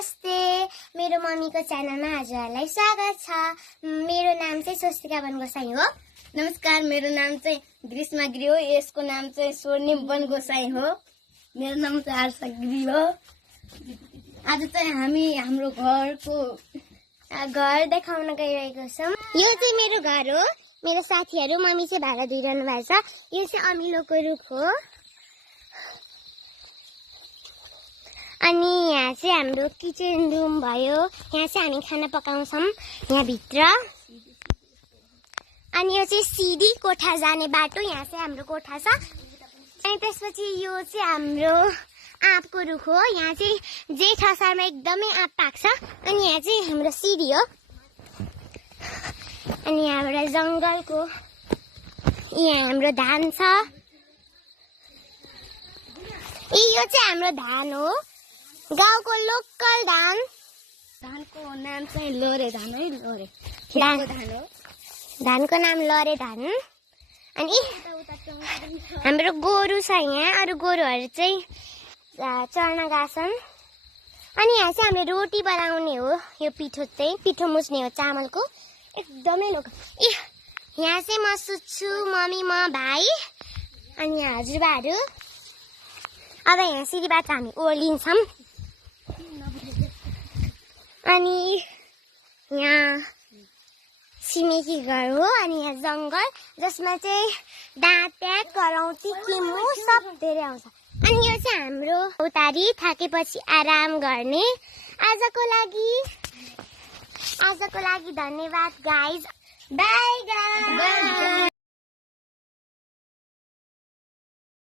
नमस्ते, मेरो मम्मीको च्यानलमा हजुरहरूलाई स्वागत छ। मेरो नाम चाहिँ स्वस्तिका बनगोसाई हो। नमस्कार, मेरो नाम चाहिँ ग्रीष्मा गिरी हो। यसको नाम चाहिँ स्वर्णिम बनगोसाई हो। मेरो नाम चाहिँ आर्षा गिरी हो। आज चाहिँ हामी हाम्रो घर देखाउन गइरहेको छौँ। यो चाहिँ मेरो घर हो। मेरो साथीहरू मम्मी चाहिँ भाडा दिइरहनु भएको छ। यो चाहिँ अमिलोको रुख हो। अनि यहाँ चाहिँ हाम्रो किचन रुम भयो। यहाँ चाहिँ हामी खाना पकाउँछौँ यहाँ भित्र। अनि यो चाहिँ सिडी कोठा जाने बाटो। यहाँ चाहिँ हाम्रो कोठा छ। अनि त्यसपछि यो चाहिँ हाम्रो आँपको रुख हो। यहाँ चाहिँ जेठ असारमा एकदमै आँप पाक्छ। अनि यहाँ चाहिँ हाम्रो सिडी हो। अनि यहाँबाट जङ्गलको यहाँ हाम्रो धान छ। यो चाहिँ हाम्रो धान हो, गाउँको लोकल धान। धानको नाम चाहिँ लोरे धान है। लोरे धान हो। धानको नाम लरे धान। अनि हाम्रो गोरु छ यहाँ। अरू गोरुहरू चाहिँ चर्न गएछन्। अनि यहाँ चाहिँ हामीले रोटी बनाउने हो। यो पिठो चाहिँ पिठो मुछ्ने हो चामलको। एकदमै लोकल। यहाँ चाहिँ म सुत्छु, मम्मी, म, भाइ अनि हजुरबाहरू। अब यहाँ सिडीबाट हामी ओर्लिन्छौँ। अनि यहाँ छिमेकी घर हो। अनि यहाँ जङ्गल जसमा चाहिँ दाँत प्याक गरौँती किमु सब धेरै आउँछ। अनि यो चाहिँ हाम्रो उतारी थाकेपछि आराम गर्ने। आजको लागि धन्यवाद गाइज। By guys.